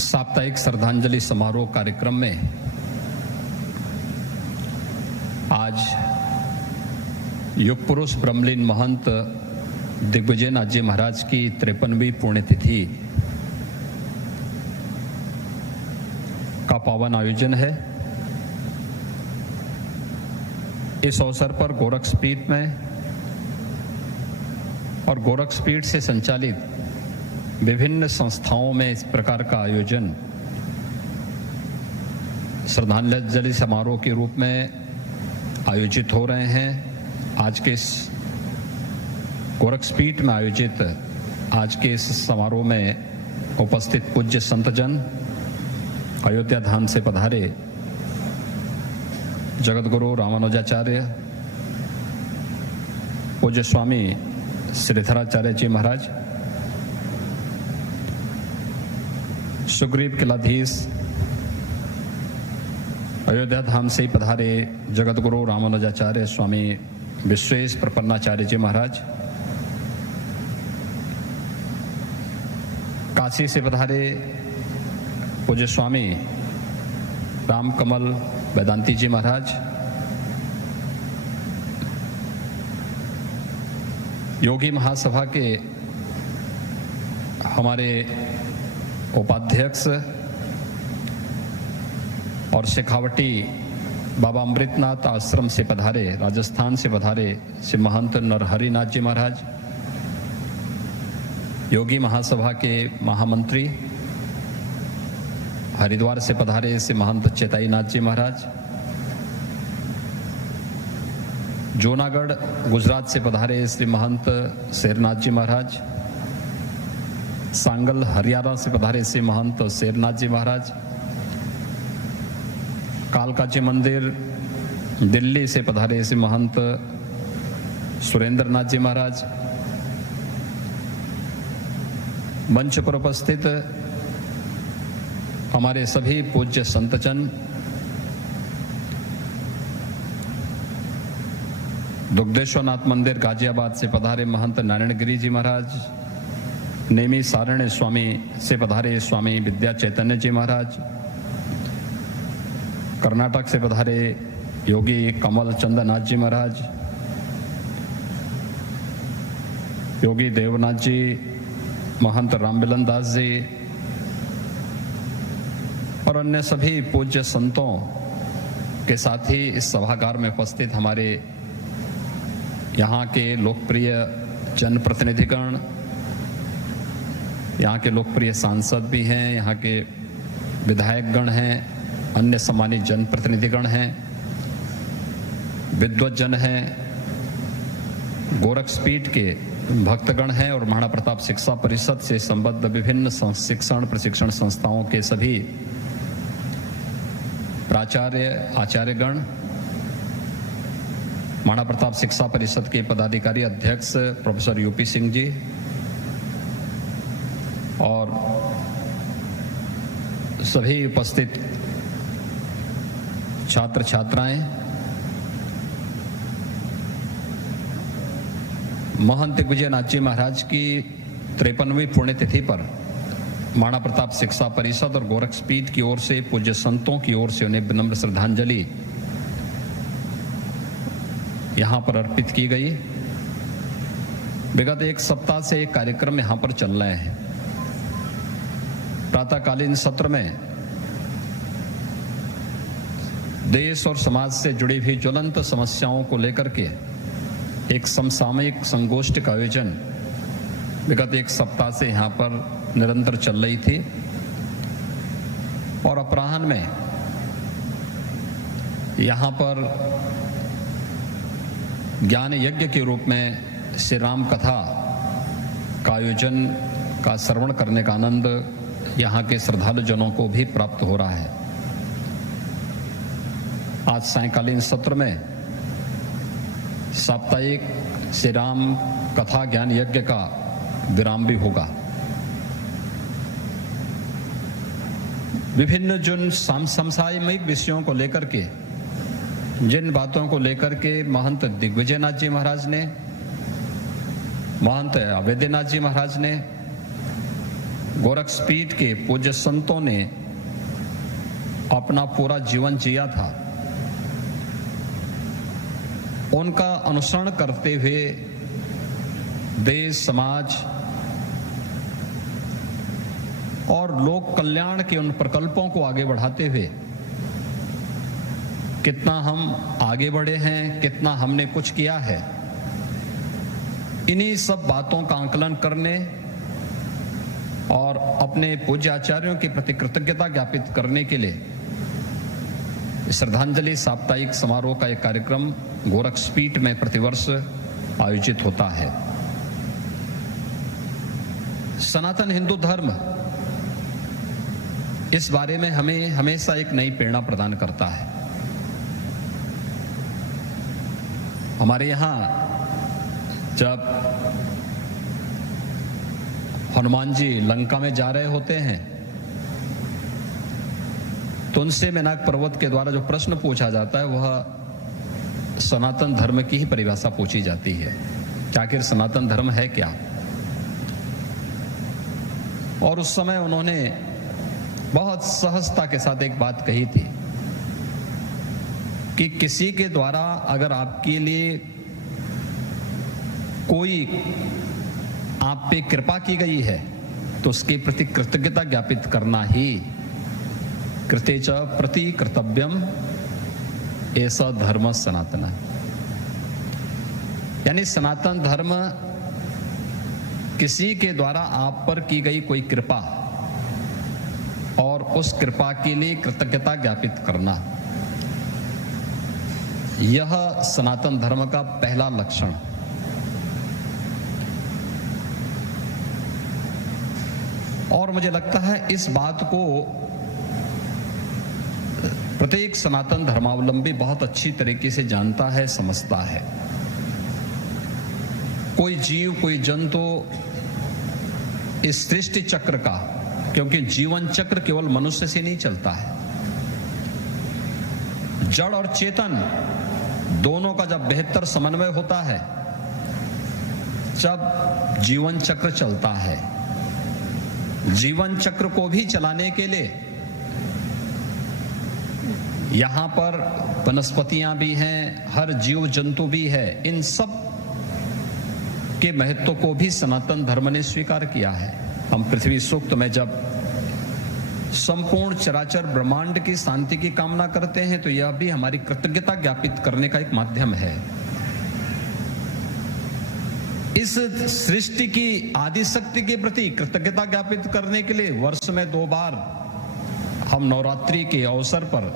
साप्ताहिक श्रद्धांजलि समारोह कार्यक्रम में आज युग पुरुष ब्रह्मलीन महंत दिग्विजयनाथ जी महाराज की 53वीं पुण्यतिथि का पावन आयोजन है। इस अवसर पर गोरक्षपीठ में और गोरक्षपीठ से संचालित विभिन्न संस्थाओं में इस प्रकार का आयोजन श्रद्धांजलि समारोह के रूप में आयोजित हो रहे हैं। आज के इस गोरक्षपीठ में आयोजित आज के इस समारोह में उपस्थित पूज्य संतजन, अयोध्या धाम से पधारे जगतगुरु रामानुजाचार्य पूज्य स्वामी श्रीधराचार्य जी महाराज, सुग्रीव किलाधीश अयोध्या धाम से पधारे जगतगुरु रामानुजाचार्य स्वामी विश्वेश प्रपन्नाचार्य जी महाराज, काशी से पधारे पूज्य स्वामी रामकमल वेदांती जी महाराज, योगी महासभा के हमारे उपाध्यक्ष और शेखावटी बाबा अमृतनाथ आश्रम से पधारे, राजस्थान से पधारे श्री महंत नरहरि नाथ जी महाराज, योगी महासभा के महामंत्री हरिद्वार से पधारे श्री महंत चेताई नाथ जी महाराज, जूनागढ़ गुजरात से पधारे श्री महंत शेरनाथ जी महाराज, सांगल हरियाणा से पधारे श्री महंत शेरनाथ जी महाराज, कालकाजी मंदिर दिल्ली से पधारे श्री महंत सुरेंद्र नाथ जी महाराज, मंच पर उपस्थित हमारे सभी पूज्य संतजन, दुग्धेश्वरनाथ मंदिर गाजियाबाद से पधारे महंत नारायण गिरी जी महाराज, नेमी सारण्य स्वामी से पधारे स्वामी विद्या चैतन्य जी महाराज, कर्नाटक से पधारे योगी कमल चंद्रनाथ जी महाराज, योगी देवनाथ जी, महंत रामबिलन दास जी और अन्य सभी पूज्य संतों के साथ ही इस सभागार में उपस्थित हमारे यहाँ के लोकप्रिय जनप्रतिनिधिगण, यहाँ के लोकप्रिय सांसद भी हैं, यहाँ के विधायकगण हैं, अन्य सम्मानित जनप्रतिनिधिगण हैं, विद्वज्जन हैं, गोरक्षपीठ के भक्तगण हैं और महाराणा प्रताप शिक्षा परिषद से संबद्ध विभिन्न शिक्षण प्रशिक्षण संस्थाओं के सभी प्राचार्य आचार्यगण, महाराणा प्रताप शिक्षा परिषद के पदाधिकारी अध्यक्ष प्रोफेसर यूपी सिंह जी और सभी उपस्थित छात्र छात्राएं, महंत दिग्विजयनाथ जी महाराज की 53वीं पुण्यतिथि पर महाराणा प्रताप शिक्षा परिषद और गोरक्षपीठ की ओर से पूज्य संतों की ओर से उन्हें विनम्र श्रद्धांजलि यहाँ पर अर्पित की गई। विगत एक सप्ताह से एक कार्यक्रम यहाँ पर चल रहे हैं। प्रातःकालीन सत्र में देश और समाज से जुड़ी हुई ज्वलंत समस्याओं को लेकर के एक समसामयिक संगोष्ठी का आयोजन विगत एक सप्ताह से यहाँ पर निरंतर चल रही थी और अपराह्न में यहाँ पर ज्ञान यज्ञ के रूप में श्री राम कथा का आयोजन का श्रवण करने का आनंद यहाँ के श्रद्धालु जनों को भी प्राप्त हो रहा है। आज सायंकालीन सत्र में साप्ताहिक श्री राम कथा ज्ञान यज्ञ का विराम भी होगा। विभिन्न जिन समसामयिक विषयों को लेकर के, जिन बातों को लेकर के महंत दिग्विजयनाथ जी महाराज ने, महंत अवैधनाथ जी महाराज ने गोरक्षपीठ के पूज्य संतों ने अपना पूरा जीवन जिया था, उनका अनुसरण करते हुए देश, समाज और लोक कल्याण के उन प्रकल्पों को आगे बढ़ाते हुए कितना हम आगे बढ़े हैं, कितना हमने कुछ किया है, इन्हीं सब बातों का आकलन करने और अपने पूज्य आचार्यों के प्रति कृतज्ञता ज्ञापित करने के लिए श्रद्धांजलि साप्ताहिक समारोह का एक कार्यक्रम गोरक्षपीठ में प्रतिवर्ष आयोजित होता है। सनातन हिंदू धर्म इस बारे में हमें हमेशा एक नई प्रेरणा प्रदान करता है। हमारे यहाँ जब हनुमान जी लंका में जा रहे होते हैं तो उनसे मेनाक पर्वत के द्वारा जो प्रश्न पूछा जाता है वह सनातन धर्म की ही परिभाषा पूछी जाती है कि आखिर सनातन धर्म है क्या। और उस समय उन्होंने बहुत सहजता के साथ एक बात कही थी कि किसी के द्वारा अगर आपके लिए कोई आप पे कृपा की गई है तो उसके प्रति कृतज्ञता ज्ञापित करना ही कृतेच प्रति कर्तव्यम ऐसा धर्म सनातन है। यानी सनातन धर्म किसी के द्वारा आप पर की गई कोई कृपा और उस कृपा के लिए कृतज्ञता ज्ञापित करना, यह सनातन धर्म का पहला लक्षण। और मुझे लगता है इस बात को प्रत्येक सनातन धर्मावलंबी बहुत अच्छी तरीके से जानता है, समझता है। कोई जीव, कोई जंतु इस सृष्टि चक्र का, क्योंकि जीवन चक्र केवल मनुष्य से नहीं चलता है, जड़ और चेतन दोनों का जब बेहतर समन्वय होता है जब जीवन चक्र चलता है। जीवन चक्र को भी चलाने के लिए यहां पर वनस्पतियां भी हैं, हर जीव जंतु भी है, इन सब के महत्व को भी सनातन धर्म ने स्वीकार किया है। हम पृथ्वी सूक्त में जब संपूर्ण चराचर ब्रह्मांड की शांति की कामना करते हैं तो यह भी हमारी कृतज्ञता ज्ञापित करने का एक माध्यम है। इस सृष्टि की आदि शक्ति के प्रति कृतज्ञता ज्ञापित करने के लिए वर्ष में 2 बार हम नवरात्रि के अवसर पर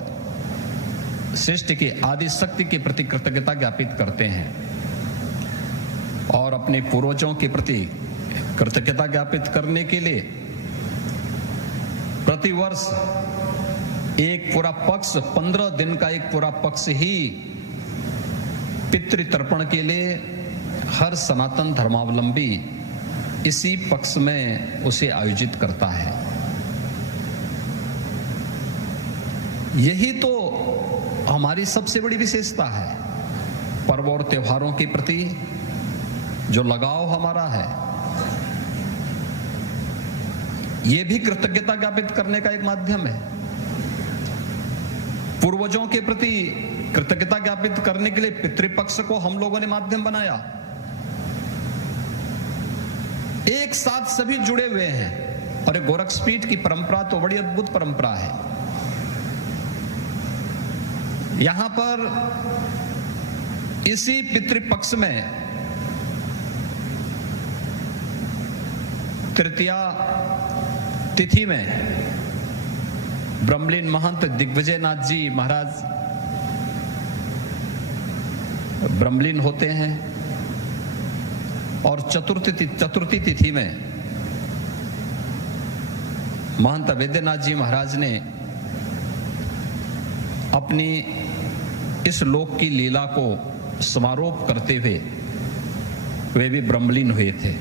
सृष्टि की आदि शक्ति के प्रति कृतज्ञता ज्ञापित करते हैं और अपने पूर्वजों के प्रति कृतज्ञता ज्ञापित करने के लिए प्रतिवर्ष एक पूरा पक्ष, 15 दिन का एक पूरा पक्ष ही पितृतर्पण के लिए हर सनातन धर्मावलंबी इसी पक्ष में उसे आयोजित करता है। यही तो हमारी सबसे बड़ी विशेषता है। पर्व और त्योहारों के प्रति जो लगाव हमारा है, यह भी कृतज्ञता ज्ञापित करने का एक माध्यम है। पूर्वजों के प्रति कृतज्ञता ज्ञापित करने के लिए पितृपक्ष को हम लोगों ने माध्यम बनाया। एक साथ सभी जुड़े हुए हैं और गोरक्षपीठ की परंपरा तो बड़ी अद्भुत परंपरा है। यहां पर इसी पितृपक्ष में तृतीया तिथि में ब्रह्मलीन महंत दिग्विजय नाथ जी महाराज ब्रह्मलीन होते हैं और चतुर्थी तिथि में महंत वैद्यनाथ जी महाराज ने अपनी इस लोक की लीला को समारोह करते हुए वे भी ब्रह्मलीन हुए थे।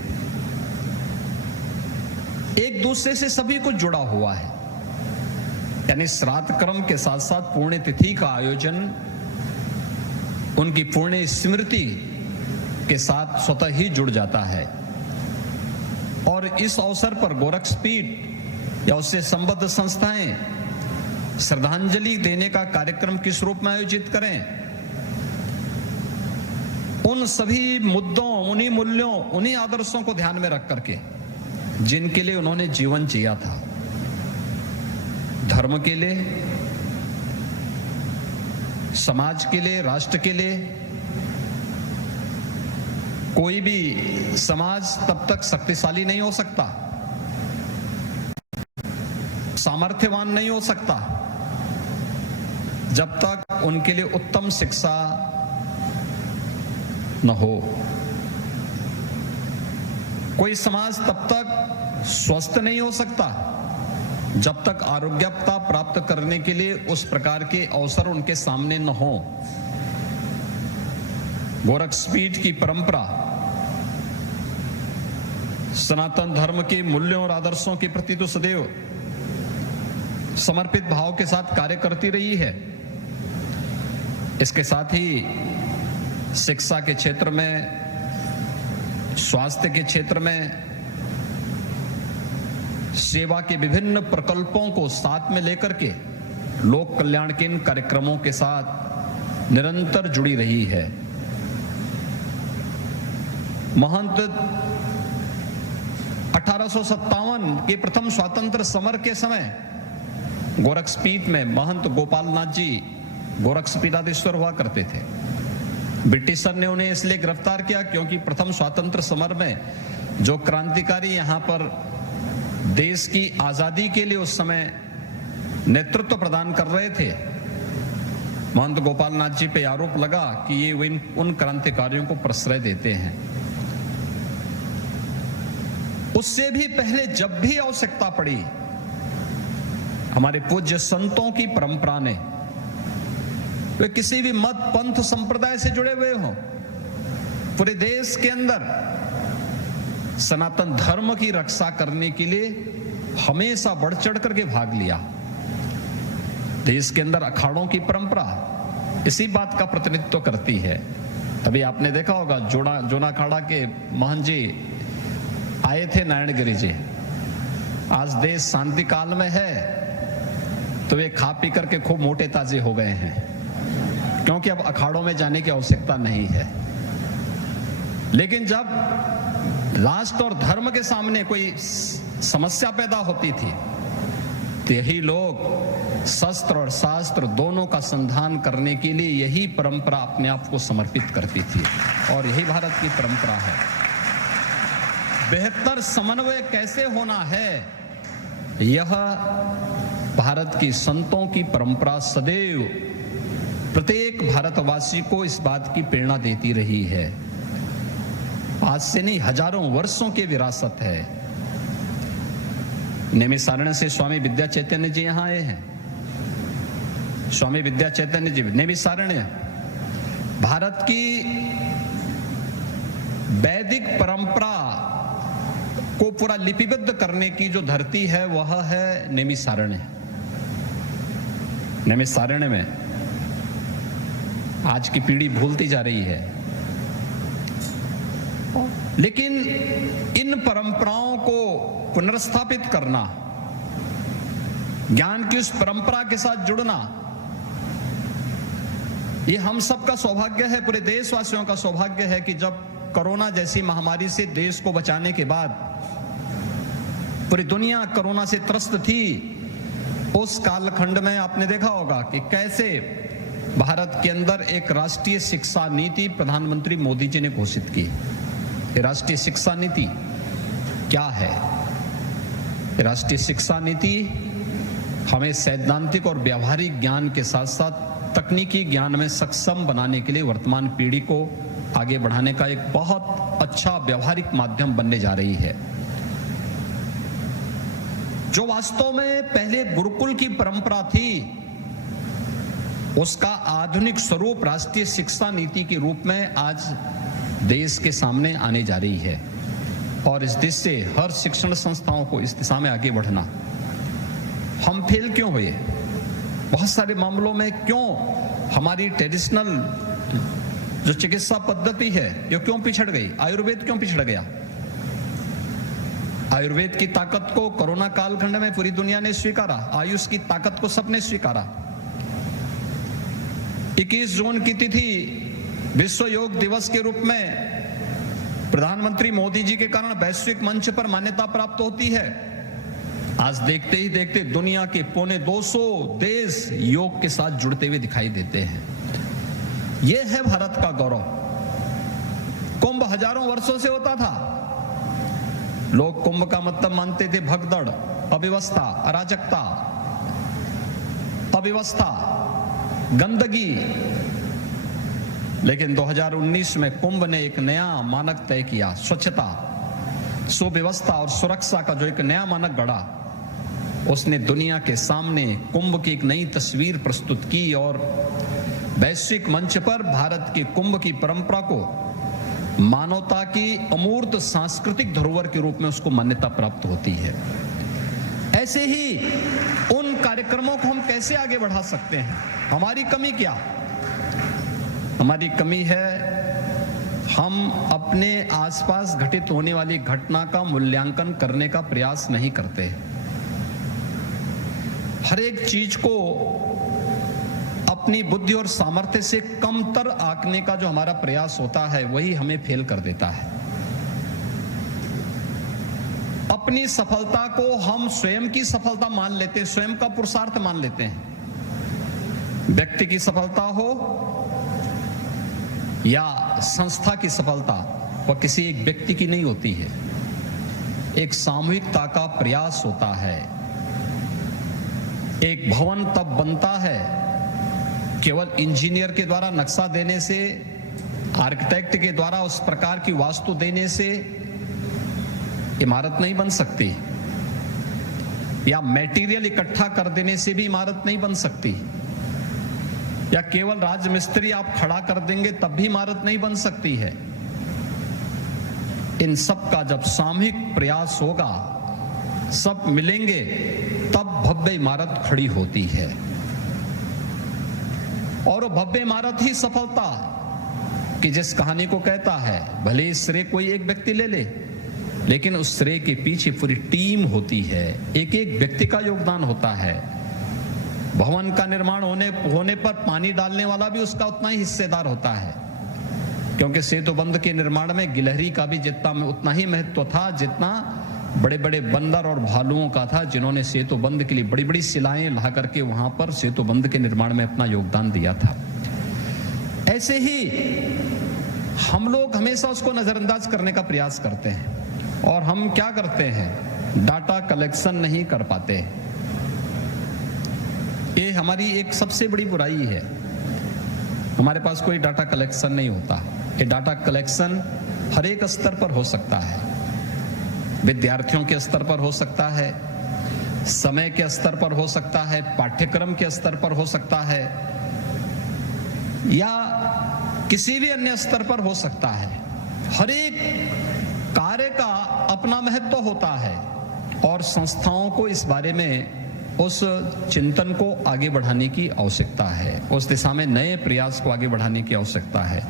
एक दूसरे से सभी कुछ जुड़ा हुआ है, यानी श्राद्ध कर्म के साथ साथ पुण्य तिथि का आयोजन उनकी पुण्य स्मृति के साथ स्वतः ही जुड़ जाता है। और इस अवसर पर गोरक्षपीठ या उससे संबद्ध संस्थाएं श्रद्धांजलि देने का कार्यक्रम किस रूप में आयोजित करें। उन सभी मुद्दों, उन्हीं मूल्यों, उन्हीं आदर्शों को ध्यान में रख करके जिनके लिए उन्होंने जीवन जिया था, धर्म के लिए, समाज के लिए, राष्ट्र के लिए। कोई भी समाज तब तक शक्तिशाली नहीं हो सकता, सामर्थ्यवान नहीं हो सकता, जब तक उनके लिए उत्तम शिक्षा न हो। कोई समाज तब तक स्वस्थ नहीं हो सकता जब तक आरोग्यता प्राप्त करने के लिए उस प्रकार के अवसर उनके सामने न हो। गोरक्षपीठ की परंपरा सनातन धर्म के मूल्यों और आदर्शों के प्रति तो सदैव समर्पित भाव के साथ कार्य करती रही है। इसके साथ ही शिक्षा के क्षेत्र में, स्वास्थ्य के क्षेत्र में, सेवा के विभिन्न प्रकल्पों को साथ में लेकर के लोक कल्याण के इन कार्यक्रमों के साथ निरंतर जुड़ी रही है। महंत 1857 के प्रथम स्वतंत्र समर के समय गोरक्षपीठ में महंत गोपाल नाथ जी गोरक्षपीठाधीश्वर हुआ करते थे। ब्रिटिशर ने उन्हें इसलिए गिरफ्तार किया क्योंकि प्रथम स्वतंत्र समर में जो क्रांतिकारी यहां पर देश की आजादी के लिए उस समय नेतृत्व प्रदान कर रहे थे, महंत गोपाल नाथ जी पे आरोप लगा कि ये उन क्रांतिकारियों को प्रश्रय देते हैं। उससे भी पहले जब भी आवश्यकता पड़ी, हमारे पूज्य संतों की परंपरा ने, वे किसी भी मत, पंथ, संप्रदाय से जुड़े हुए हों, पूरे देश के अंदर सनातन धर्म की रक्षा करने के लिए हमेशा बढ़ चढ़ करके भाग लिया। देश के अंदर अखाड़ों की परंपरा इसी बात का प्रतिनिधित्व करती है। तभी आपने देखा होगा जोना अखाड़ा के महंत जी आए थे नारायणगिरी जी। आज देश शांति काल में है तो वे खा पी करके खूब मोटे ताजे हो गए हैं, क्योंकि अब अखाड़ों में जाने की आवश्यकता नहीं है। लेकिन जब राष्ट्र और धर्म के सामने कोई समस्या पैदा होती थी तो यही लोग शस्त्र और शास्त्र दोनों का संधान करने के लिए यही परंपरा अपने आप को समर्पित करती थी, और यही भारत की परंपरा है। बेहतर समन्वय कैसे होना है, यह भारत की संतों की परंपरा सदैव प्रत्येक भारतवासी को इस बात की प्रेरणा देती रही है। आज से नहीं, हजारों वर्षों की विरासत है। नैमिषारण्य से स्वामी विद्या चैतन्य जी यहां आए हैं। स्वामी विद्या चैतन्य जी नैमिषारण्य भारत की वैदिक परंपरा को पूरा लिपिबद्ध करने की जो धरती है वह है नैमिषारण्य। नैमिषारण्य में आज की पीढ़ी भूलती जा रही है, लेकिन इन परंपराओं को पुनर्स्थापित करना, ज्ञान की उस परंपरा के साथ जुड़ना, ये हम सबका सौभाग्य है, पूरे देशवासियों का सौभाग्य है कि जब कोरोना जैसी महामारी से देश को बचाने के बाद पूरी दुनिया कोरोना से त्रस्त थी, उस कालखंड में आपने देखा होगा कि कैसे भारत के अंदर एक राष्ट्रीय शिक्षा नीति प्रधानमंत्री मोदी जी ने घोषित की। राष्ट्रीय शिक्षा नीति क्या है? राष्ट्रीय शिक्षा नीति हमें सैद्धांतिक और व्यावहारिक ज्ञान के साथ साथ तकनीकी ज्ञान में सक्षम बनाने के लिए वर्तमान पीढ़ी को आगे बढ़ाने का एक बहुत अच्छा व्यावहारिक माध्यम बनने जा रही है, जो वास्तव में पहले गुरुकुल की परंपरा थी, उसका आधुनिक स्वरूप राष्ट्रीय शिक्षा नीति के रूप में आज देश के सामने आने जा रही है। और इस दिशा से हर शिक्षण संस्थाओं को इस दिशा में आगे बढ़ना। हम फेल क्यों हुए? बहुत सारे मामलों में क्यों हमारी ट्रेडिशनल जो चिकित्सा पद्धति है ये क्यों पिछड़ गई? आयुर्वेद क्यों पिछड़ गया? आयुर्वेद की ताकत को कोरोना कालखंड में पूरी दुनिया ने स्वीकारा, आयुष की ताकत को सबने स्वीकारा। 21 जून की तिथि विश्व योग दिवस के रूप में प्रधानमंत्री मोदी जी के कारण वैश्विक मंच पर मान्यता प्राप्त होती है। आज देखते ही देखते दुनिया के 250 देश योग के साथ जुड़ते हुए दिखाई देते हैं। यह है भारत का गौरव। कुंभ हजारों वर्षों से होता था। लोग कुंभ का मतलब मानते थे भगदड़, अव्यवस्था, अराजकता, अव्यवस्था, गंदगी। लेकिन 2019 में कुंभ ने एक नया मानक तय किया। स्वच्छता, सुव्यवस्था और सुरक्षा का जो एक नया मानक गढ़ा, उसने दुनिया के सामने कुंभ की एक नई तस्वीर प्रस्तुत की और वैश्विक मंच पर भारत के कुंभ की परंपरा को मानवता की अमूर्त सांस्कृतिक धरोहर के रूप में उसको मान्यता प्राप्त होती है। ऐसे ही उन कार्यक्रमों को हम कैसे आगे बढ़ा सकते हैं? हमारी कमी क्या? हमारी कमी है हम अपने आसपास घटित होने वाली घटना का मूल्यांकन करने का प्रयास नहीं करते। हर एक चीज को अपनी बुद्धि और सामर्थ्य से कमतर आंकने का जो हमारा प्रयास होता है वही हमें फेल कर देता है। अपनी सफलता को हम स्वयं की सफलता मान लेते हैं, स्वयं का पुरुषार्थ मान लेते हैं। व्यक्ति की सफलता हो या संस्था की सफलता, वह किसी एक व्यक्ति की नहीं होती है, एक सामूहिकता का प्रयास होता है। एक भवन तब बनता है केवल इंजीनियर के द्वारा नक्शा देने से, आर्किटेक्ट के द्वारा उस प्रकार की वास्तु देने से इमारत नहीं बन सकती, या मटेरियल इकट्ठा कर देने से भी इमारत नहीं बन सकती, या केवल राजमिस्त्री आप खड़ा कर देंगे तब भी इमारत नहीं बन सकती है। इन सब का जब सामूहिक प्रयास होगा, सब मिलेंगे, तब भव्य इमारत खड़ी होती है। और वो भव्य इमारत ही सफलता कि जिस कहानी को कहता है, भले श्रेय कोई एक व्यक्ति ले ले, लेकिन उस श्रेय के पीछे पूरी टीम होती है, एक एक व्यक्ति का योगदान होता है। भवन का निर्माण होने पर पानी डालने वाला भी उसका उतना ही हिस्सेदार होता है, क्योंकि सेतुबंध के निर्माण में गिलहरी का भी उतना ही महत्व था जितना बड़े बड़े बंदर और भालुओं का था, जिन्होंने सेतुबंध के लिए बड़ी बड़ी शिलाएं ला करके वहां पर सेतुबंध के निर्माण में अपना योगदान दिया था। ऐसे ही हम लोग हमेशा उसको नजरअंदाज करने का प्रयास करते हैं और हम क्या करते हैं, डाटा कलेक्शन नहीं कर पाते। ये हमारी एक सबसे बड़ी बुराई है। हमारे पास कोई डाटा कलेक्शन नहीं होता। ये डाटा कलेक्शन हर एक स्तर पर हो सकता है। विद्यार्थियों के स्तर पर हो सकता है, समय के स्तर पर हो सकता है, पाठ्यक्रम के स्तर पर हो सकता है, या किसी भी अन्य स्तर पर हो सकता है। हर एक कार्य का अपना महत्व होता है और संस्थाओं को इस बारे में उस चिंतन को आगे बढ़ाने की आवश्यकता है, उस दिशा में नए प्रयास को आगे बढ़ाने की आवश्यकता है।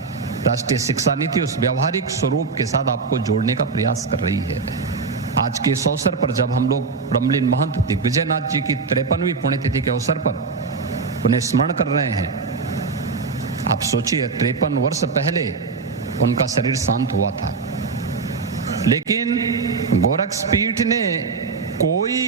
राष्ट्रीय शिक्षा नीति उस व्यवहारिक स्वरूप के साथ आपको जोड़ने का प्रयास कर रही है। आज के इस अवसर पर जब हम लोग ब्रह्मलीन महंत दिग्विजय नाथ जी की 53वीं पुण्यतिथि के अवसर पर उन्हें स्मरण कर रहे हैं, आप सोचिए 53 वर्ष पहले उनका शरीर शांत हुआ था, लेकिन गोरक्षपीठ ने कोई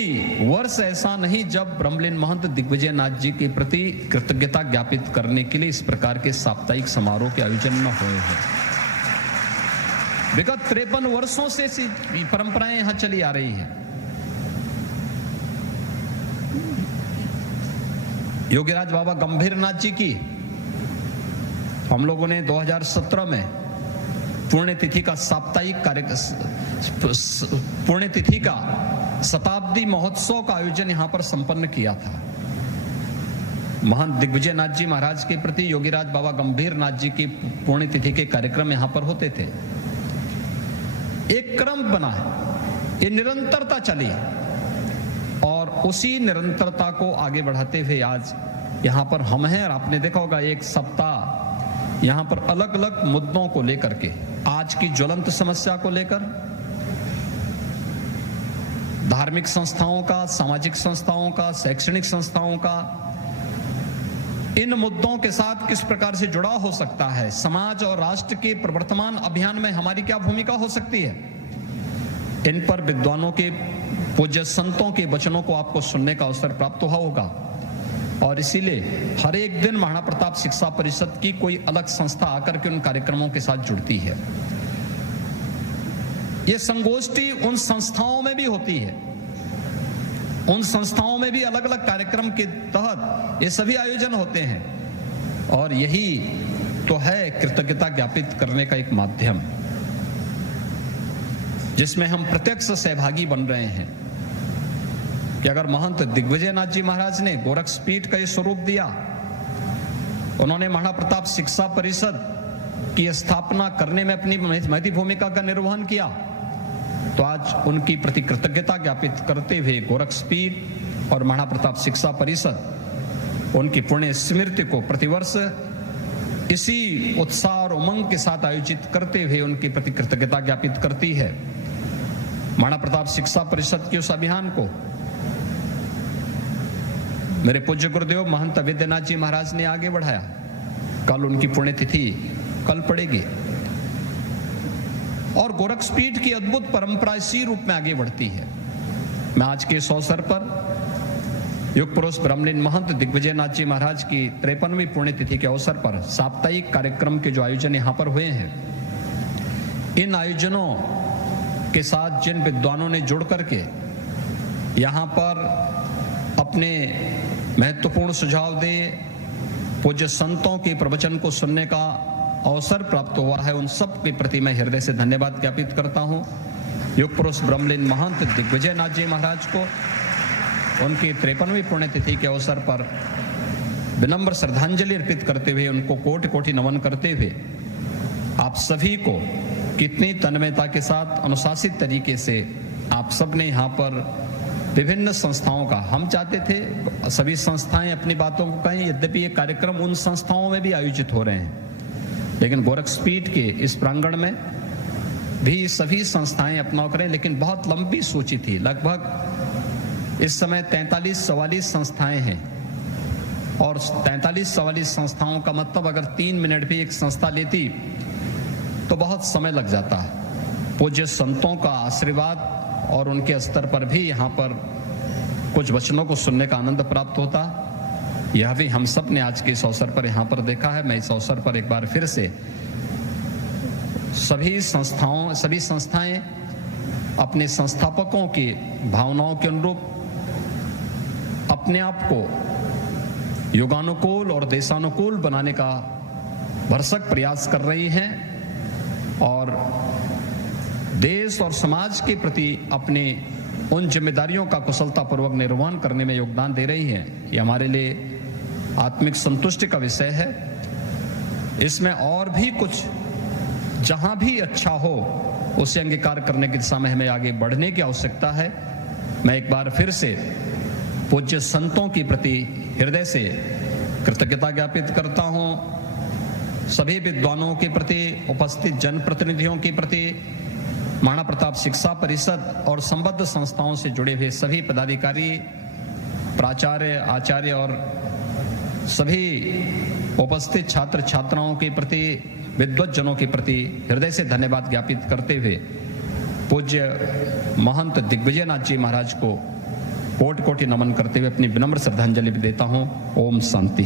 वर्ष ऐसा नहीं जब ब्रह्मलीन महंत दिग्विजय नाथ जी के प्रति कृतज्ञता ज्ञापित करने के लिए इस प्रकार के साप्ताहिक समारोह के आयोजन न हुए हैं। विगत 53 वर्षों से परंपराएं यहां चली आ रही हैं। योगीराज बाबा गंभीर नाथ जी की हम लोगों ने 2017 में पुण्यतिथि का साप्ताहिक पुण्यतिथि का शताब्दी महोत्सव का आयोजन यहां पर संपन्न किया था। महंत दिग्विजय नाथ जी महाराज के प्रति योगीराज बाबा गंभीर नाथ जी की पुण्यतिथि के कार्यक्रम यहां पर होते थे। एक क्रम बना है, ये निरंतरता चली और उसी निरंतरता को आगे बढ़ाते हुए आज यहां पर हम हैं। और आपने देखा होगा एक सप्ताह यहां पर अलग अलग मुद्दों को लेकर के, आज की ज्वलंत समस्या को लेकर, धार्मिक संस्थाओं का, सामाजिक संस्थाओं का, शैक्षणिक संस्थाओं का इन मुद्दों के साथ किस प्रकार से जुड़ा हो सकता है, समाज और राष्ट्र के प्रवर्तमान अभियान में हमारी क्या भूमिका हो सकती है, इन पर विद्वानों के, पूज्य संतों के वचनों को आपको सुनने का अवसर प्राप्त हुआ होगा। और इसीलिए हर एक दिन महाराणा प्रताप शिक्षा परिषद की कोई अलग संस्था आकर के उन कार्यक्रमों के साथ जुड़ती है। ये संगोष्ठी उन संस्थाओं में भी होती है, उन संस्थाओं में भी अलग अलग कार्यक्रम के तहत ये सभी आयोजन होते हैं। और यही तो है कृतज्ञता ज्ञापित करने का एक माध्यम, जिसमें हम प्रत्यक्ष सहभागी बन रहे हैं कि अगर महंत दिग्विजयनाथ जी महाराज ने गोरक्षपीठ का ये स्वरूप दिया, उन्होंने महाराणा प्रताप शिक्षा परिषद की स्थापना करने में अपनी महती भूमिका का निर्वहन किया, तो आज उनकी प्रति कृतज्ञता ज्ञापित करते हुए गोरक्षपीठ और महाराणा प्रताप शिक्षा परिषद उनकी पुण्य स्मृति को प्रतिवर्ष इसी उत्साह और उमंग के साथ आयोजित करते हुए उनकी प्रति कृतज्ञता ज्ञापित करती है। महाराणा प्रताप शिक्षा परिषद के उस अभियान को मेरे पूज्य गुरुदेव महंत विद्यानाथ जी महाराज ने आगे बढ़ाया। कल उनकी पुण्यतिथि कल पड़ेगी और गोरक्षपीठ की अद्भुत परंपरा इसी रूप में आगे बढ़ती है। मैं आज के इस अवसर पर युग पुरुष ब्रह्मलीन महंत दिग्विजयनाथ जी महाराज की 53वीं पुण्यतिथि के अवसर पर साप्ताहिक कार्यक्रम के जो आयोजन यहाँ पर हुए हैं, इन आयोजनों के साथ जिन विद्वानों ने जुड़ करके यहाँ पर अपने महत्वपूर्ण सुझाव दे, पूज्य संतों के प्रवचन को सुनने का अवसर प्राप्त हुआ है, उन सब के प्रति मैं हृदय से धन्यवाद ज्ञापित करता हूँ। युग पुरुष ब्रह्मलीन महंत दिग्विजयनाथ जी महाराज को उनकी 53वीं पुण्यतिथि के अवसर पर विनम्र श्रद्धांजलि अर्पित करते हुए, उनको कोटि कोटि नमन करते हुए, आप सभी को कितनी तन्मयता के साथ अनुशासित तरीके से आप सब ने यहाँ पर विभिन्न संस्थाओं का, हम चाहते थे सभी संस्थाएं अपनी बातों को कहें, यद्यपि ये कार्यक्रम उन संस्थाओं में भी आयोजित हो रहे हैं, लेकिन गोरक्षपीठ के इस प्रांगण में भी सभी संस्थाएं अपना करें। लेकिन बहुत लंबी सूची थी, लगभग इस समय 43-44 संस्थाएं हैं और 43-44 संस्थाओं का मतलब अगर 3 मिनट भी एक संस्था लेती तो बहुत समय लग जाता है। पूज्य संतों का आशीर्वाद और उनके स्तर पर भी यहाँ पर कुछ वचनों को सुनने का आनंद प्राप्त होता, यह भी हम सब ने आज के इस अवसर पर यहाँ पर देखा है। मैं इस अवसर पर एक बार फिर से सभी संस्थाएं अपने संस्थापकों की भावनाओं के अनुरूप अपने आप को युगानुकूल और देशानुकूल बनाने का भरसक प्रयास कर रही हैं और देश और समाज के प्रति अपनी उन जिम्मेदारियों का कुशलतापूर्वक निर्वहन करने में योगदान दे रही हैं। ये हमारे लिए आत्मिक संतुष्टि का विषय है। इसमें और भी कुछ जहां भी अच्छा हो उसे अंगीकार करने की दिशा में हमें आगे बढ़ने की आवश्यकता है। मैं एक बार फिर से पूज्य संतों के प्रति हृदय से कृतज्ञता ज्ञापित करता हूं, सभी विद्वानों के प्रति, उपस्थित जनप्रतिनिधियों के प्रति, महाराणा प्रताप शिक्षा परिषद और संबद्ध संस्थाओं से जुड़े हुए सभी पदाधिकारी, प्राचार्य, आचार्य और सभी उपस्थित छात्र छात्राओं के प्रति, विद्वज्जनों के प्रति हृदय से धन्यवाद ज्ञापित करते हुए पूज्य महंत दिग्विजयनाथ जी महाराज को कोटि कोटि नमन करते हुए अपनी विनम्र श्रद्धांजलि भी देता हूं। ओम शांति।